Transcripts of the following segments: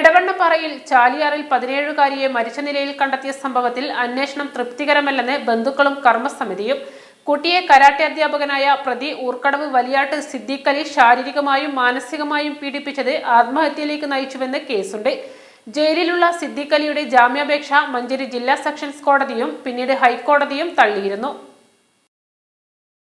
എടവണ്ണപ്പാറയിൽ ചാലിയാറിൽ 17-കാരിയെ മരിച്ച നിലയിൽ കണ്ടെത്തിയ സംഭവത്തിൽ അന്വേഷണം തൃപ്തികരമല്ലെന്ന് ബന്ധുക്കളും കർമ്മസമിതിയും. കുട്ടിയെ കരാട്ടെ അധ്യാപകനായ പ്രതി ഊർക്കടവ് വലിയാട്ട് സിദ്ദീഖ് അലി ശാരീരികമായും മാനസികമായും പീഡിപ്പിച്ചത് ആത്മഹത്യയിലേക്ക് നയിച്ചുവെന്ന് കേസുണ്ട്. ജയിലിലുള്ള സിദ്ദീഖ് അലിയുടെ ജാമ്യാപേക്ഷ മഞ്ചേരി ജില്ലാ സെഷൻസ് കോടതിയും പിന്നീട് ഹൈക്കോടതിയും തള്ളിയിരുന്നു.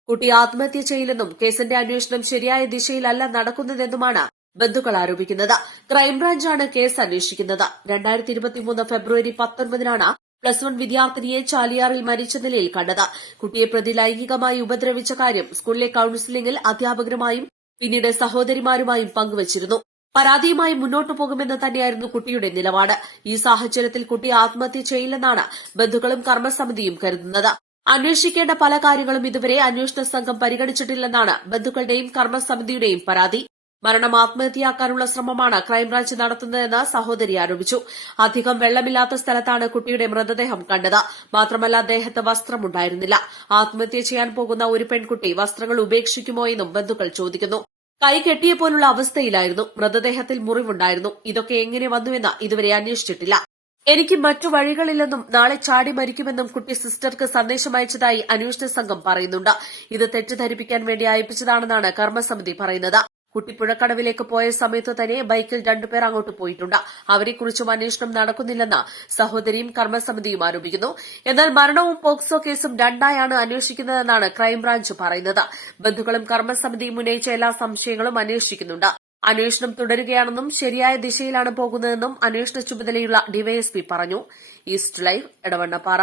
കുട്ടി ആത്മഹത്യ ചെയ്യില്ലെന്നും കേസിന്റെ അന്വേഷണം ശരിയായ ദിശയിലല്ല നടക്കുന്നതെന്നുമാണ് ബന്ധുക്കൾ ആരോപിക്കുന്നത്. ക്രൈംബ്രാഞ്ചാണ് കേസ് അന്വേഷിക്കുന്നത്. 2023 ഫെബ്രുവരി 19-നാണ് +1 വിദ്യാർത്ഥിനിയെ ചാലിയാറിൽ മരിച്ച നിലയിൽ കണ്ടത്. കുട്ടിയെ പ്രതി ലൈംഗികമായി ഉപദ്രവിച്ച കാര്യം സ്കൂളിലെ കൌൺസിലിംഗിൽ അധ്യാപകരുമായും പിന്നീട് സഹോദരിമാരുമായും പങ്കുവച്ചിരുന്നു. പരാതിയുമായി മുന്നോട്ടു പോകുമെന്ന് തന്നെയായിരുന്നു കുട്ടിയുടെ നിലപാട്. ഈ സാഹചര്യത്തിൽ കുട്ടി ആത്മഹത്യ ചെയ്യില്ലെന്നാണ് ബന്ധുക്കളും കർമ്മസമിതിയും കരുതുന്നത്. അന്വേഷിക്കേണ്ട പല കാര്യങ്ങളും ഇതുവരെ അന്വേഷണ സംഘം പരിഗണിച്ചിട്ടില്ലെന്നാണ് ബന്ധുക്കളുടെയും കർമ്മസമിതിയുടെയും പരാതി. മരണം ആത്മഹത്യയാക്കാനുള്ള ശ്രമമാണ് ക്രൈംബ്രാഞ്ച് നടത്തുന്നതെന്ന് സഹോദരി ആരോപിച്ചു. അധികം വെള്ളമില്ലാത്ത സ്ഥലത്താണ് കുട്ടിയുടെ മൃതദേഹം കണ്ടത്. മാത്രമല്ല ദേഹത്ത് വസ്ത്രമുണ്ടായിരുന്നില്ല. ആത്മഹത്യ ചെയ്യാൻ പോകുന്ന ഒരു പെൺകുട്ടി വസ്ത്രങ്ങൾ ഉപേക്ഷിക്കുമോ എന്നും ബന്ധുക്കൾ ചോദിക്കുന്നു. കൈ കെട്ടിയ പോലുള്ള അവസ്ഥയിലായിരുന്നു. മൃതദേഹത്തിൽ മുറിവുണ്ടായിരുന്നു. ഇതൊക്കെ എങ്ങനെ വന്നുവെന്ന് ഇതുവരെ അന്വേഷിച്ചിട്ടില്ല. എനിക്ക് മറ്റു വഴികളില്ലെന്നും നാളെ ചാടി മരിക്കുമെന്നും കുട്ടി സിസ്റ്റർക്ക് സന്ദേശം അയച്ചതായി അന്വേഷണ സംഘം പറയുന്നുണ്ട്. ഇത് തെറ്റിദ്ധരിപ്പിക്കാൻ വേണ്ടി അയപ്പിച്ചതാണെന്നാണ് കർമ്മസമിതി പറയുന്നത്. കുട്ടി പുഴക്കടവിലേക്ക് പോയ സമയത്തു തന്നെ ബൈക്കിൽ 2 പേർ അങ്ങോട്ട് പോയിട്ടുണ്ട്. അവരെക്കുറിച്ചും അന്വേഷണം നടക്കുന്നില്ലെന്ന് സഹോദരിയും കർമ്മസമിതിയും ആരോപിക്കുന്നു. എന്നാൽ മരണവും പോക്സോ കേസും രണ്ടായാണ് അന്വേഷിക്കുന്നതെന്നാണ് ക്രൈംബ്രാഞ്ച് പറയുന്നത്. ബന്ധുക്കളും കർമ്മസമിതിയും ഉന്നയിച്ച എല്ലാ സംശയങ്ങളും അന്വേഷിക്കുന്നുണ്ട്. അന്വേഷണം തുടരുകയാണെന്നും ശരിയായ ദിശയിലാണ് പോകുന്നതെന്നും അന്വേഷണ ചുമതലയുള്ള ഡിവൈഎസ്പി പറഞ്ഞു. East live, Edavannappara.